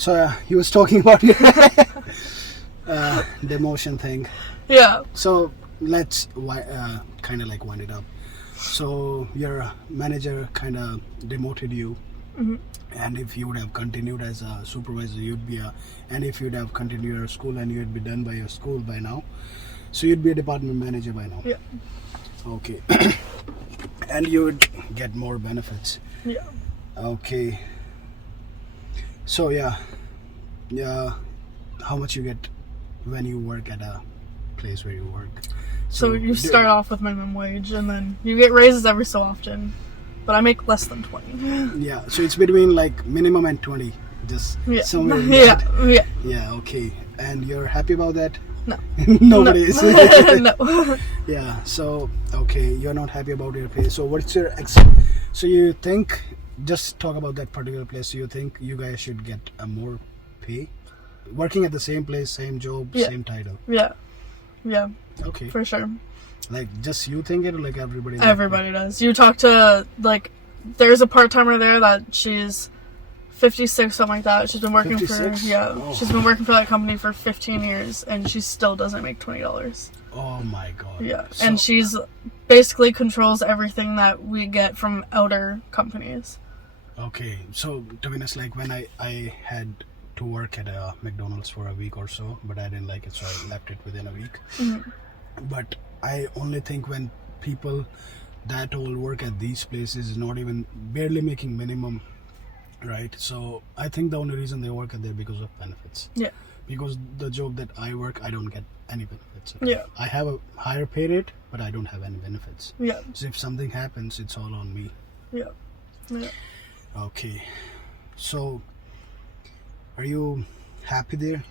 So he was talking about your demotion thing. Yeah. So let's kind of like wind it up. So your manager kind of demoted you, and if you would have continued as a supervisor, and if you'd have continued your school and you'd be done by your school by now, so you'd be a department manager by now. Yeah. Okay. And you would get more benefits. Yeah. Okay. So yeah, how much you get when you work at a place where you work? So you start off with minimum wage, and then you get raises every so often. But I make less than 20. Yeah, so it's between like minimum and 20, just somewhere in that. Yeah, okay. And you're happy about that? No. Nobody is. No. Yeah, so okay, you're not happy about your pay. So what's your so you think, just talk about that particular place, so you think you guys should get a more pay? Working at the same place, same job, same title. Yeah. Okay. For sure. Like just you think it, or like everybody? Everybody does. You talk to, like, there's a part-timer there that she's 56, something like that. She's been working 56? She's been working for that company for 15 years, and she still doesn't make $20. Oh my god. Yeah. So, and she's basically controls everything that we get from outer companies. Okay. So to be honest, like when I had to work at a McDonald's for a week or so, but I didn't like it, so I left it within a week. But I only think when people that all work at these places is not even barely making minimum, right? So I think the only reason they work at there because of benefits. Yeah. Because the job that I work, I don't get any benefits. Yeah. I have a higher pay rate, but I don't have any benefits. Yeah. So if something happens, it's all on me. Yeah. Okay. So are you happy there?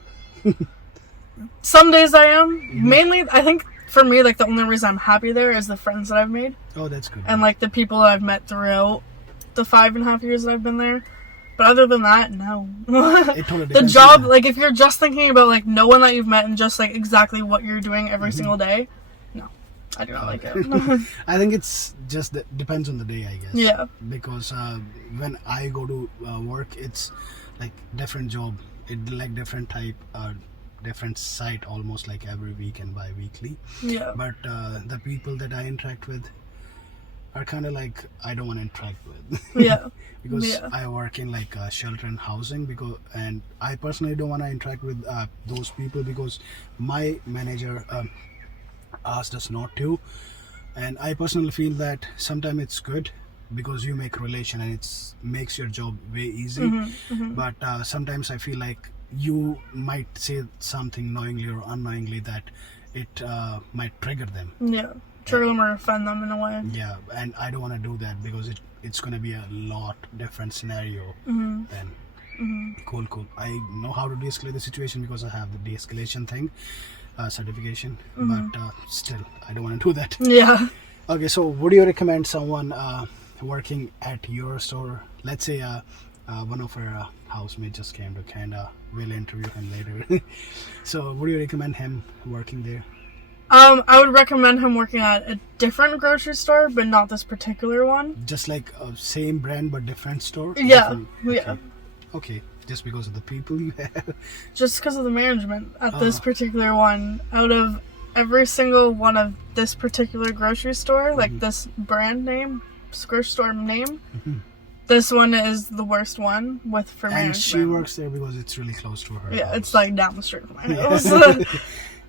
Some days I am. Mainly, I think for me, like, the only reason I'm happy there is the friends that I've made. Oh, that's good. And, like, the people that I've met throughout the 5.5 years that I've been there. But other than that, no. It totally the job, like, if you're just thinking about, like, no one that you've met and just, like, exactly what you're doing every single day, no. I do not like it. I think it's just depends on the day, I guess. Yeah. Because when I go to work, it's like different job. It like different type, different site almost like every week and bi-weekly. Yeah. But the people that I interact with are kind of like I don't want to interact with. Yeah. Because I work in like shelter and housing, and I personally don't want to interact with those people because my manager asked us not to, and I personally feel that sometimes it's good because you make relation and it makes your job way easy. But sometimes I feel like you might say something knowingly or unknowingly that it might trigger them. Yeah, trigger them or offend them in a way. Yeah, and I don't want to do that because it's going to be a lot different scenario then. Cool. I know how to de-escalate the situation because I have the de-escalation thing certification, but still I don't want to do that. Yeah. Okay, so would you recommend someone working at your store? Let's say one of our housemates just came to Canada. We'll interview him later. So would you recommend him working there? I would recommend him working at a different grocery store, but not this particular one. Just like same brand but different store? Yeah. Okay, just because of the people you have? Just because of the management at this particular one. Out of every single one of this particular grocery store, like this brand name, grocery store name, this one is the worst one for management. And she works there because it's really close to her house. It's like down the street from my house.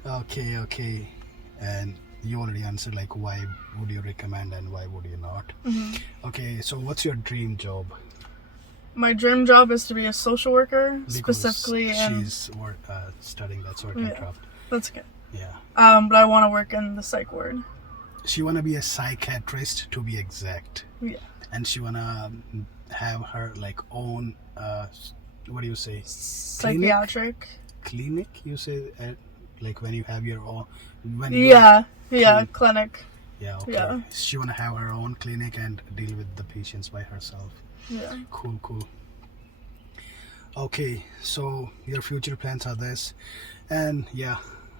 Okay. And you already answered like why would you recommend and why would you not. Okay, so what's your dream job? My dream job is to be a social worker, because specifically in... she's studying that sort of craft. That's good. Yeah. But I want to work in the psych ward. She want to be a psychiatrist, to be exact. Yeah. And she want to have her like own, what do you say? Psychiatric. Clinic, you say, like when you have your own... clinic. Yeah, okay. Yeah. She want to have her own clinic and deal with the patients by herself. Yeah. Cool. Okay, so your future plans are this, and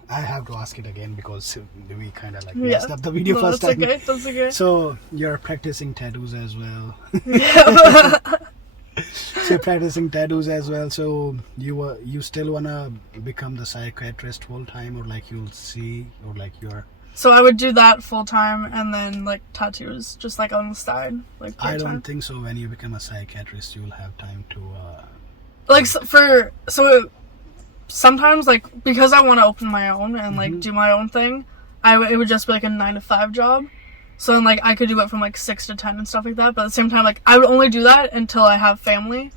I have to ask it again because we kind of like messed up the video first time. That's okay. So you're practicing tattoos as well. Yeah. So you're practicing tattoos as well. So you still wanna become the psychiatrist full time, or like you'll see, or like you're. So I would do that full time, and then like tattoos, just like on the side, like I part-time. don't think so. When you become a psychiatrist, you'll have time to. Like sometimes like because I want to open my own and like do my own thing, it would just be like a 9 to 5 job. So then, like, I could do it from, like, 6 to 10 and stuff like that. But at the same time, like, I would only do that until I have family.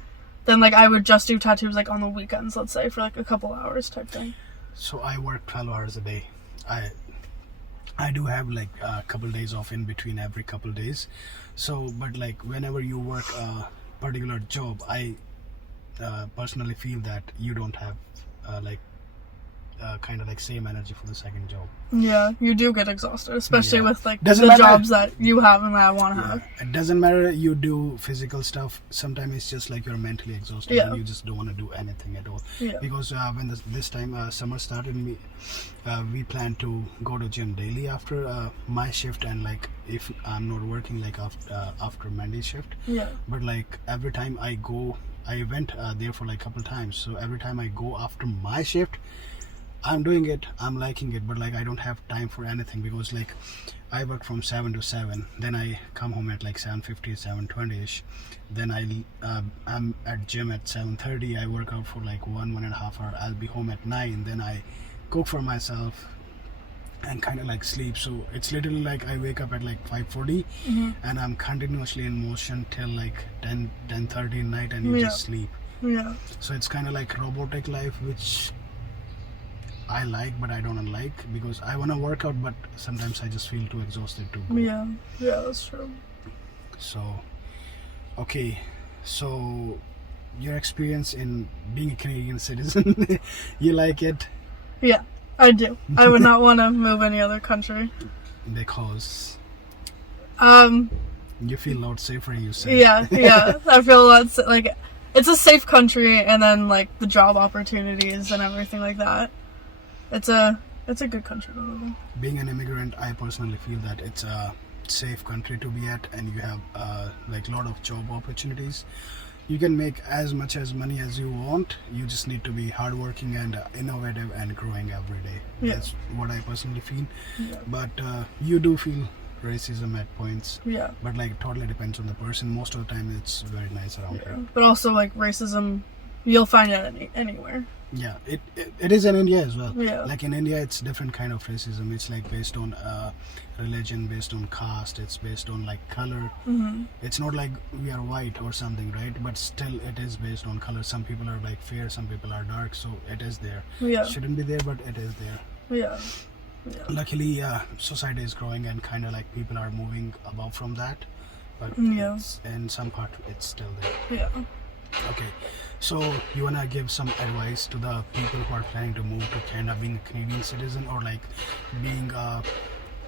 Then, like, I would just do tattoos, like, on the weekends, let's say, for, like, a couple hours type thing. So I work 12 hours a day. I do have, like, a couple days off in between every couple days. So, but, like, whenever you work a particular job, I personally feel that you don't have, kind of, like, same energy for the second job. Yeah, you do get exhausted, especially with, like, Doesn't the matter. jobs that you have and that I want to have. It doesn't matter you do physical stuff. Sometimes it's just like you're mentally exhausted and you just don't want to do anything at all. Yeah. Because when this time summer started, we plan to go to gym daily after my shift, and like if I'm not working, like after Monday's shift. Yeah. But like every time I go, I went there for like a couple times. So every time I go after my shift, I'm doing it, I'm liking it, but like I don't have time for anything, because like I work from 7 to 7, then I come home at like 7:50, 7:20ish, then I'm at gym at 7:30, I work out for like 1.5 hour, I'll be home at 9, then I cook for myself and kind of like sleep. So it's literally like I wake up at like 5:40 and I'm continuously in motion till like 10:30 at night, and you just sleep. Yeah. So it's kind of like robotic life, which I like, but I don't like, because I want to work out, but sometimes I just feel too exhausted to go. Yeah, that's true. So, okay, so your experience in being a Canadian citizen, you like it? Yeah, I do. I would not want to move any other country. Because you feel a lot safer, you say. Yeah. I feel a lot like it's a safe country, and then like the job opportunities and everything like that. It's a good country to live in. Being an immigrant, I personally feel that it's a safe country to be at, and you have like a lot of job opportunities. You can make as much as money as you want. You just need to be hardworking and innovative and growing every day. Yeah. That's what I personally feel. Yeah. But you do feel racism at points. Yeah. But like it totally depends on the person. Most of the time, it's very nice around here. But also like racism, you'll find it anywhere. Yeah, it is in India as well. Yeah. Like in India, it's different kind of racism. It's like based on religion, based on caste. It's based on like color. It's not like we are white or something, right? But still, it is based on color. Some people are like fair, some people are dark. So it is there. Yeah. Shouldn't be there, but it is there. Yeah. Luckily, society is growing, and kind of like people are moving above from that. But it's, in some part, it's still there. Yeah. Okay, so you wanna give some advice to the people who are planning to move to Canada, being a Canadian citizen, or like being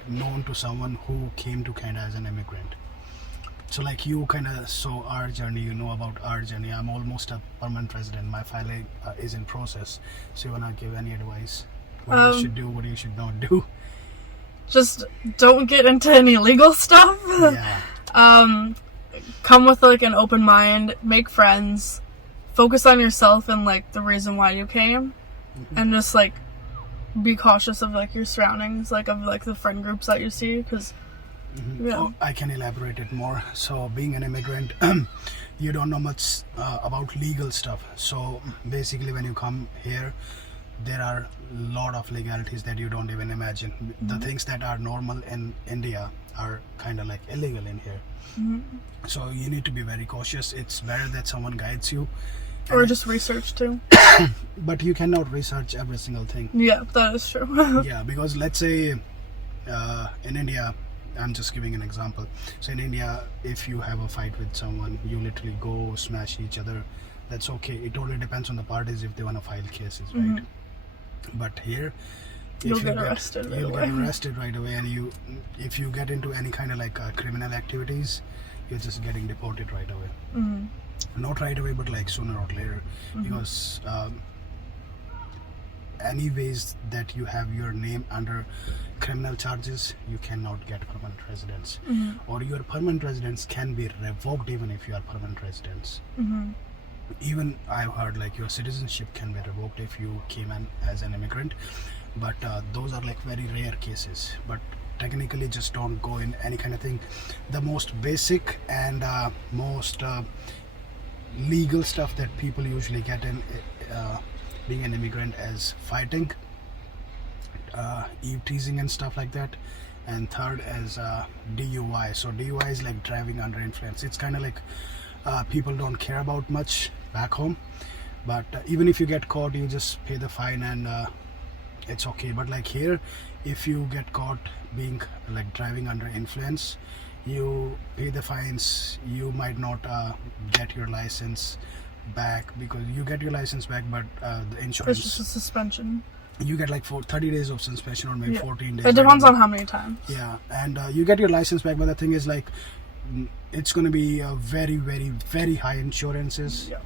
known to someone who came to Canada as an immigrant? So like you kind of saw our journey, you know about our journey. I'm almost a permanent resident. My filing is in process. So you wanna give any advice? What you should do, what you should not do? Just don't get into any legal stuff. Yeah. Come with like an open mind, make friends, focus on yourself and like the reason why you came, and just like be cautious of like your surroundings, like of like the friend groups that you see, because I can elaborate it more. So being an immigrant, you don't know much about legal stuff. So basically when you come here, there are a lot of legalities that you don't even imagine. The things that are normal in India are kind of like illegal in here. So you need to be very cautious. It's better that someone guides you, or just research too. But you cannot research every single thing. Yeah, that is true. Yeah, because let's say in India, I'm just giving an example. So in India, if you have a fight with someone, you literally go smash each other. That's okay. It totally depends on the parties if they want to file cases, right? But here, you'll get arrested right away, and if you get into any kind of like criminal activities, you're just getting deported right away. Not right away, but like sooner or later, because any ways that you have your name under criminal charges, you cannot get permanent residence, or your permanent residence can be revoked even if you are permanent residents. Even I've heard like your citizenship can be revoked if you came in as an immigrant, but those are like very rare cases. But technically, just don't go in any kind of thing. The most basic and most legal stuff that people usually get in being an immigrant is fighting, eve teasing and stuff like that. And third is DUI. So DUI is like driving under influence. It's kind of like people don't care about much back home, but even if you get caught, you just pay the fine and it's okay. But like here, if you get caught being like driving under influence, you pay the fines. You might not get your license back, because you get your license back, but the insurance, It's just a suspension. you get like 30 days of suspension, or maybe Yeah. 14 days. It depends on how many times. Yeah, and you get your license back, but the thing is like it's gonna be very, very, very high insurances. Yeah.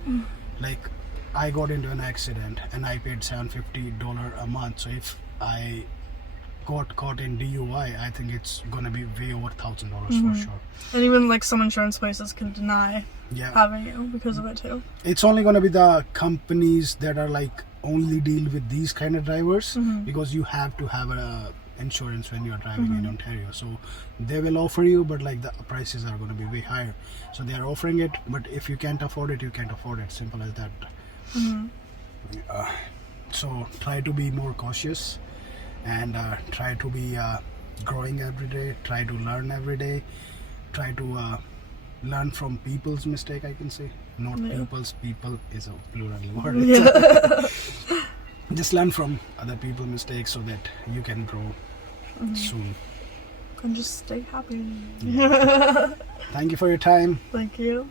Like I got into an accident and I paid $750 a month. So if I got caught in DUI, I think it's gonna be way over $1,000 for sure. And even like some insurance places can deny Yeah, having you because of it too. it's only gonna be the companies that are like only deal with these kind of drivers, because you have to have a insurance when you're driving in Ontario. So they will offer you, but like the prices are going to be way higher. So they are offering it, but if you can't afford it, you can't afford it. Simple as that. So try to be more cautious, and try to be growing every day. Try to learn every day. Try to learn from people's mistake, I can say. Not people's. People is a plural word. Yeah. Just learn from other people's mistakes so that you can grow soon. And just stay happy. Thank you for your time. Thank you.